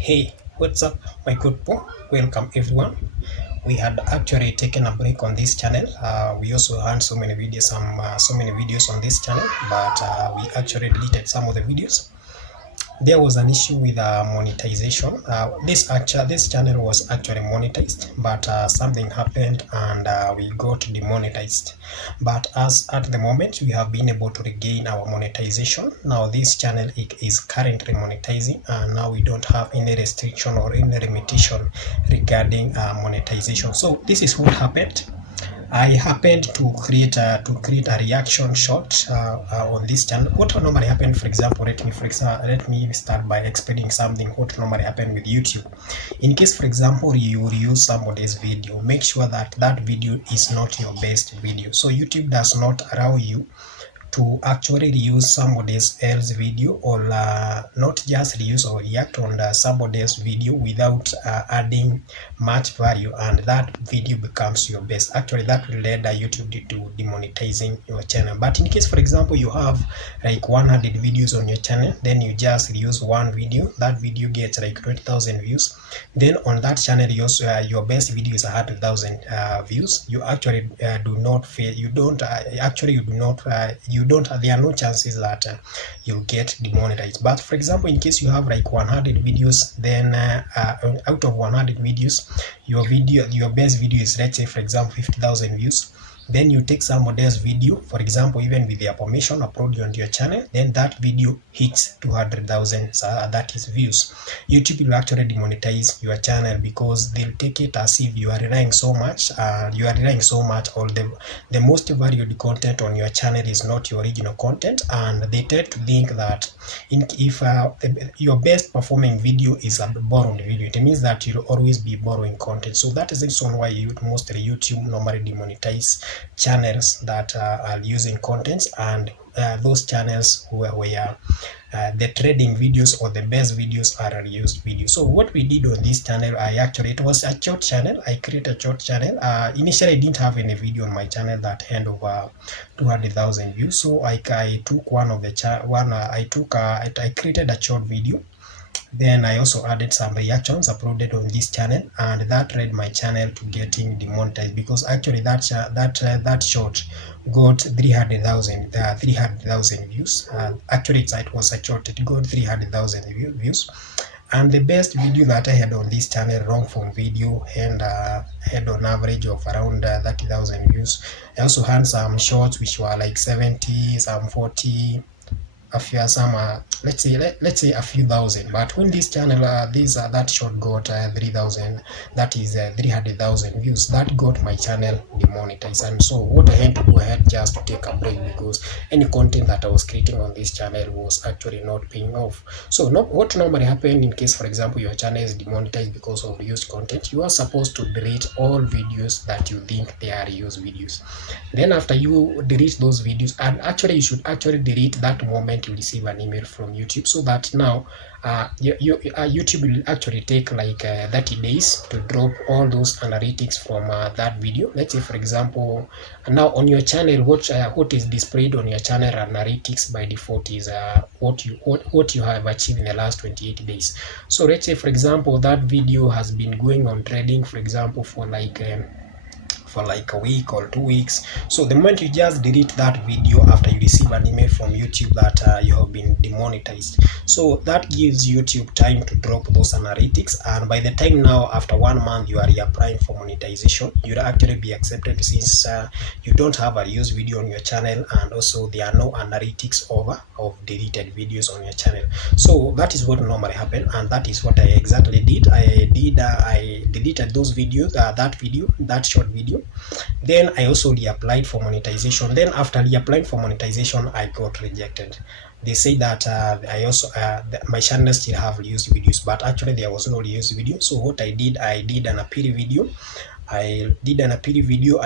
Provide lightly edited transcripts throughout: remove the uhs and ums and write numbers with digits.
Hey, what's up, my good people? Welcome, everyone. We had actually taken a break on this channel. We also had so many videos on this channel, but we actually deleted some of the videos. There was an issue with monetization. This channel was actually monetized, but something happened and we got demonetized. But as at the moment, we have been able to regain our monetization. Now this channel is currently monetizing, and now we don't have any restriction or any limitation regarding monetization. So this is what happened. I happened to create a reaction shot on this channel. What normally happen, for example, let me start by explaining something what normally happen with YouTube. In case, for example, you use somebody's video, make sure that that video is not your best video. So YouTube does not allow you to actually reuse somebody else's video, or not just reuse or react on somebody else's video without adding much value, and that video becomes your best. Actually, that will lead YouTube to demonetizing your channel. But in case, for example, you have like 100 videos on your channel, then you just reuse one video, that video gets like 20,000 views. Then on that channel, your best video is 100,000 views. You actually do not fail. You don't actually you do not you don't there are no chances that you'll get demonetized. But for example, in case you have like 100 videos, then out of 100 videos, your best video is, let's say, for example, 50,000 views. Then you take somebody else's video, for example, even with their permission, upload it onto your channel, then that video hits 200,000, that is views. YouTube will actually demonetize your channel because they'll take it as if you are relying so much, or the most valued content on your channel is not your original content, and they tend to think that if your best performing video is a borrowed video, it means that you'll always be borrowing content. So that is the reason why mostly YouTube normally demonetize channels that are using contents, and those channels where the trading videos or the best videos are reused videos. So what we did on this channel, it was a short channel. I created a short channel. Initially, I didn't have any video on my channel that had over 200,000 views. So I took I created a short video. Then I also added some reactions, uploaded on this channel, and that led my channel to getting demonetized, because actually that short got 300,000 views. Actually, it was a short. It got 300,000 views. And the best video that I had on this channel, long form video, and had on average of around 30,000 views. I also had some shorts which were like 70, some 40. Let's say a few thousand. But when this channel that short got 3,000, that is 300,000 views, that got my channel demonetized. And so what I had to go ahead just to take a break, because any content that I was creating on this channel was actually not paying off. So what normally happens in case, for example, your channel is demonetized because of used content, you are supposed to delete all videos that you think they are used videos. Then after you delete those videos, and actually you should actually delete that moment you receive an email from YouTube, so that now YouTube will actually take like 30 days to drop all those analytics from that video. Let's say, for example, now on your channel, what is displayed on your channel analytics by default is what you have achieved in the last 28 days. So let's say, for example, that video has been going on trading, for example, for like a week or 2 weeks. So the moment you just delete that video after you receive an email from YouTube that you have been demonetized, so that gives YouTube time to drop those analytics, and by the time now after 1 month you are reapplying for monetization, you'll actually be accepted, since you don't have a used video on your channel, and also there are no analytics of deleted videos on your channel. So that is what normally happen, and that is what I exactly did. I deleted those videos, that short video. Then I also reapplied for monetization. Then after reapplying for monetization, I got rejected. They say that my channel still have used videos, but actually there was no used video. So what I did an appeal video. I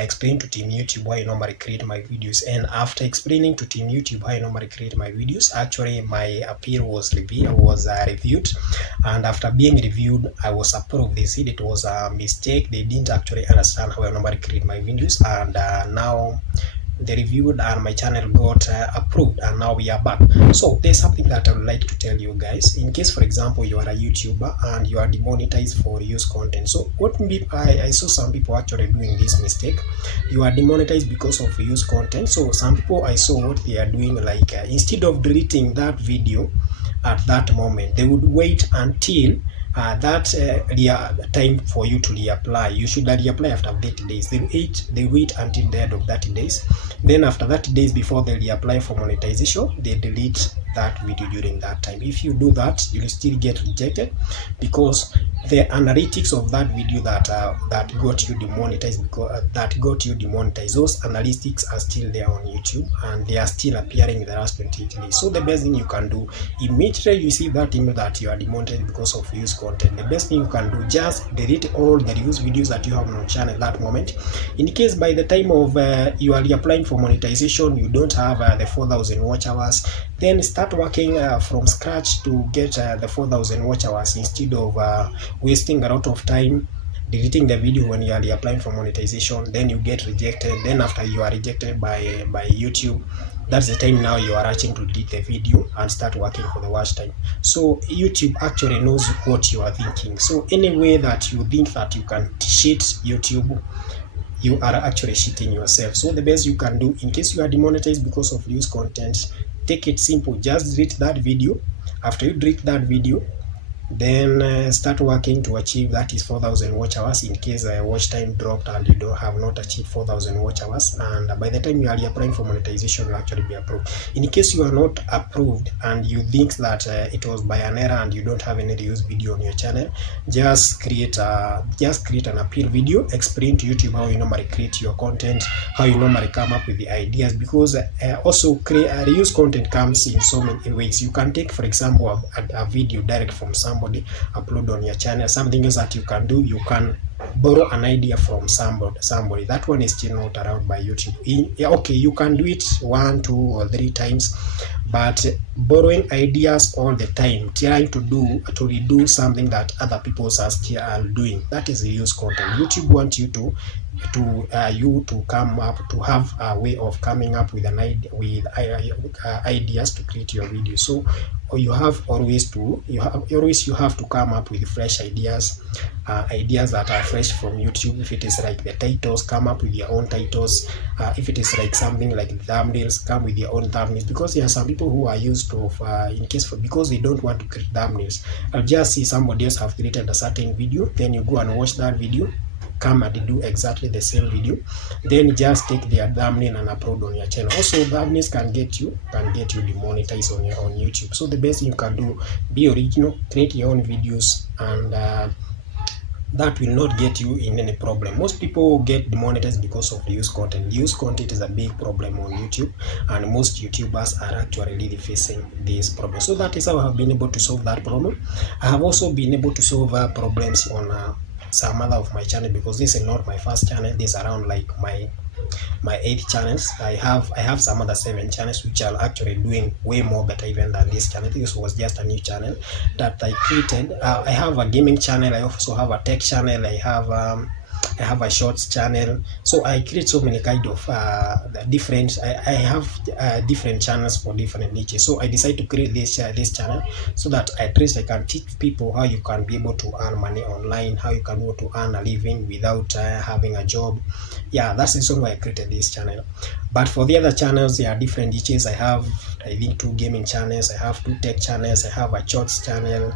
explained to Team YouTube why I normally create my videos, and after explaining to Team YouTube why I normally create my videos, actually my appeal was reviewed, and after being reviewed, I was approved. They said it was a mistake. They didn't actually understand how I normally create my videos, and now they reviewed and my channel got approved, and now we are back. So there's something that I would like to tell you guys. In case, for example, you are a YouTuber and you are demonetized for use content. So what I saw some people actually doing this mistake. You are demonetized because of use content. So some people, I saw what they are doing, like instead of deleting that video at that moment, they would wait until that time for you to reapply. You should reapply after 30 days. They wait until the end of 30 days. Then after 30 days, before they reapply for monetization, they delete that video during that time. If you do that, you will still get rejected, because the analytics of that video that got you demonetized, those analytics are still there on YouTube, and they are still appearing in the last 28 days. So the best thing you can do, immediately you see that email that you are demonetized because of use content, the best thing you can do, just delete all the used videos that you have on your channel at that moment. In case by the time of you are reapplying for monetization, you don't have the 4,000 watch hours, then start working from scratch to get the 4,000 watch hours, instead of wasting a lot of time deleting the video when you are applying for monetization. Then you get rejected. Then after you are rejected by YouTube, that's the time now you are rushing to delete the video and start working for the watch time. So YouTube actually knows what you are thinking. So any way that you think that you can cheat YouTube, you are actually cheating yourself. So the best you can do, in case you are demonetized because of use content, take it simple. Just delete that video. After you delete that video, then start working to achieve that is 4,000 watch hours, in case watch time dropped and you don't have not achieved 4,000 watch hours. And by the time you are applying for monetization, you will actually be approved. In case you are not approved and you think that it was by an error and you don't have any reused video on your channel, just create an appeal video, explain to YouTube how you normally create your content, how you normally come up with the ideas, because also reuse content comes in so many ways. You can take, for example, a video direct from somebody, upload on your channel. Something else that you can do, you can borrow an idea from somebody. That one is still not allowed by YouTube. Okay, you can do it 1, 2, or 3 times, but borrowing ideas all the time, trying to redo something that other people are still doing, that is reuse content. YouTube wants you to come up, to have a way of coming up with an idea, with ideas to create your video. So you have to come up with fresh ideas, ideas that are fresh from YouTube. If it is like the titles, come up with your own titles. If it is like something like thumbnails, come with your own thumbnails, because there are some people who are used to because they don't want to create thumbnails. I'll just see somebody else have created a certain video, then you go and watch that video, come and do exactly the same video, then just take their thumbnail and upload on your channel. Also, thumbnails can get you demonetized on YouTube. So the best thing you can do, be original, create your own videos, and that will not get you in any problem. Most people get demonetized because of use content. Use content is a big problem on YouTube, and most YouTubers are actually really facing this problem. So that is how I have been able to solve that problem. I have also been able to solve problems on some other of my channel, because this is not my first channel. This is around like my 8 channels. I have some other 7 channels which are actually doing way more better even than this channel. This was just a new channel that I created. I have a gaming channel, I also have a tech channel, I have a shorts channel. So I create so many kind of different, I have different channels for different niches. So I decided to create this channel so that at least I can teach people how you can be able to earn money online, how you can be able to earn a living without having a job. Yeah, that's the reason why I created this channel. But for the other channels, there are different niches. I have, I think, 2 gaming channels, I have 2 tech channels, I have a shorts channel.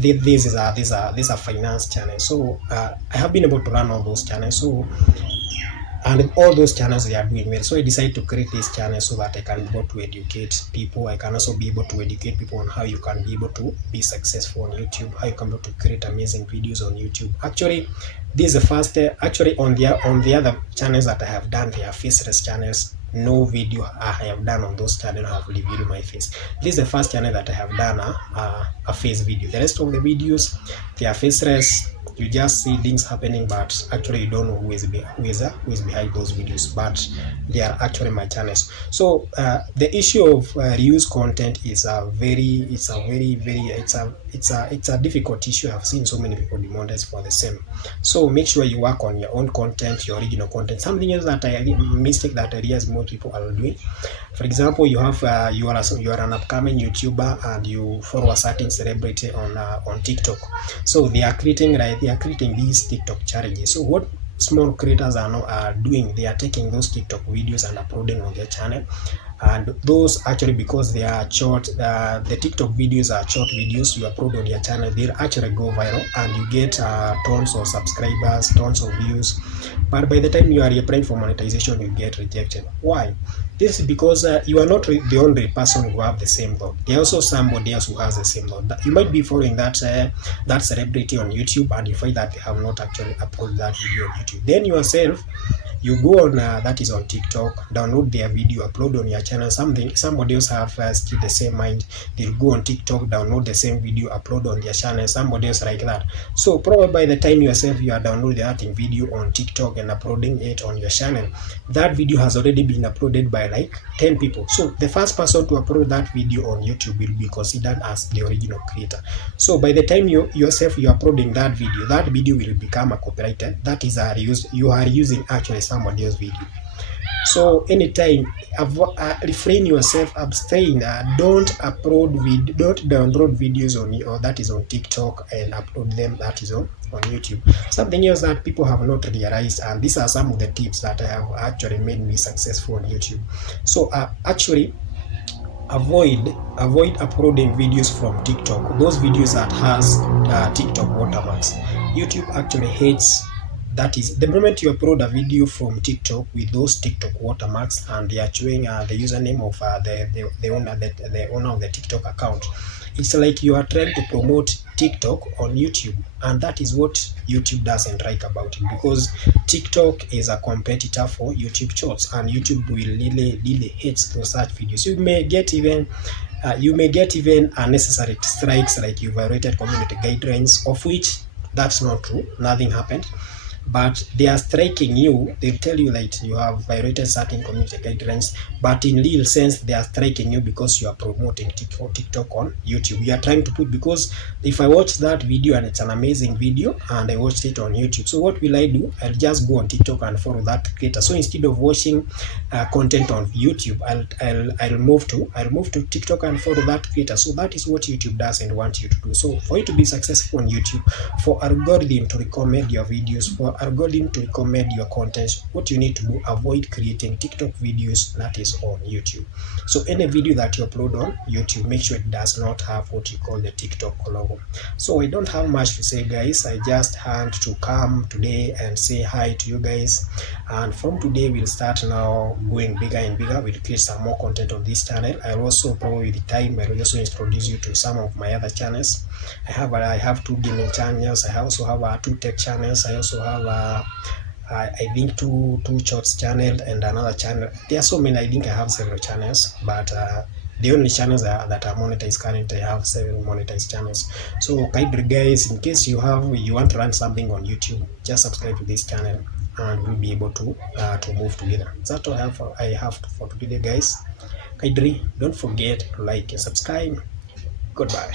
These are finance channels. So I have been able to run all those channels. So, and all those channels, they are doing well. So I decided to create this channel so that I can be able to educate people. I can also be able to educate people on how you can be able to be successful on YouTube, how you can be able to create amazing videos on YouTube. Actually, this is the first. Actually, on the other channels that I have done, they are faceless channels. No video I have done on those channels have revealed my face. This is the first channel that I have done a face video. The rest of the videos, they are faceless. You just see things happening, but actually you don't know who is behind those videos, but they are actually my channels. So the issue of reuse content is it's a difficult issue. I've seen so many people demonetize for the same. So make sure you work on your own content, your original content. Something else that mistake that I realize most people are doing. For example, you have you are an upcoming YouTuber and you follow a certain celebrity on TikTok. So they are creating these TikTok challenges. So what small creators are now are doing, they are taking those TikTok videos and uploading on their channel. And those actually, because they are short, the TikTok videos are short videos you upload on your channel, they'll actually go viral and you get tons of subscribers, tons of views. But by the time you are applying for monetization, you get rejected. Why? This is because you are not the only person who have the same thought. There are also somebody else who has the same thought. You might be following that celebrity on YouTube, and you find that they have not actually uploaded that video on YouTube. Then yourself, you go on that is on TikTok, download their video, upload on your channel. Somebody else have still the same mind. They'll go on TikTok, download the same video, upload on their channel. Somebody else like that. So probably by the time yourself you are downloading that video on TikTok and uploading it on your channel, that video has already been uploaded by like 10 people. So the first person to upload that video on YouTube will be considered as the original creator. So by the time you are uploading that video will become a copyrighted. That is you are using actually somebody else's video. So anytime refrain yourself, abstain, don't download videos on or that is on TikTok and upload them that is on YouTube. Something else that people have not realized, and these are some of the tips that have actually made me successful on YouTube. So actually avoid uploading videos from TikTok, those videos that has TikTok watermarks. YouTube actually hates. That is, the moment you upload a video from TikTok with those TikTok watermarks and they are showing the username of the owner of the TikTok account, it's like you are trying to promote TikTok on YouTube, and that is what YouTube doesn't like about it, because TikTok is a competitor for YouTube Shorts, and YouTube will really hate those such videos. You may get even unnecessary strikes, like you violated community guidelines, of which that's not true. Nothing happened. But they are striking you. They'll tell you that you have violated certain community guidelines, but in real sense they are striking you because you are promoting TikTok on YouTube. You are trying to put, because if I watch that video and it's an amazing video and I watched it on YouTube, so what will I do? I'll just go on TikTok and follow that creator. So instead of watching content on YouTube, I'll move to TikTok and follow that creator. So that is what YouTube doesn't want you to do. So for you to be successful on YouTube, for algorithm to recommend your videos, for algorithm to recommend your content, what you need to do, avoid creating TikTok videos that is on YouTube. So any video that you upload on YouTube, make sure it does not have what you call the TikTok logo. So I don't have much to say, guys. I just had to come today and say hi to you guys, and from today we'll start now going bigger and bigger. We'll create some more content on this channel. I'll also probably with time I'll also introduce you to some of my other channels. I have 2 gaming channels. I also have 2 tech channels. I also have I think two shorts channel and another channel. There are so many. I think I have several channels, but the only channels that are monetized currently, I have 7 monetized channels. So kindly guys, in case you want to learn something on YouTube, just subscribe to this channel and we'll be able to move together. That's all I have for today, guys. Kindly don't forget to like and subscribe. Goodbye.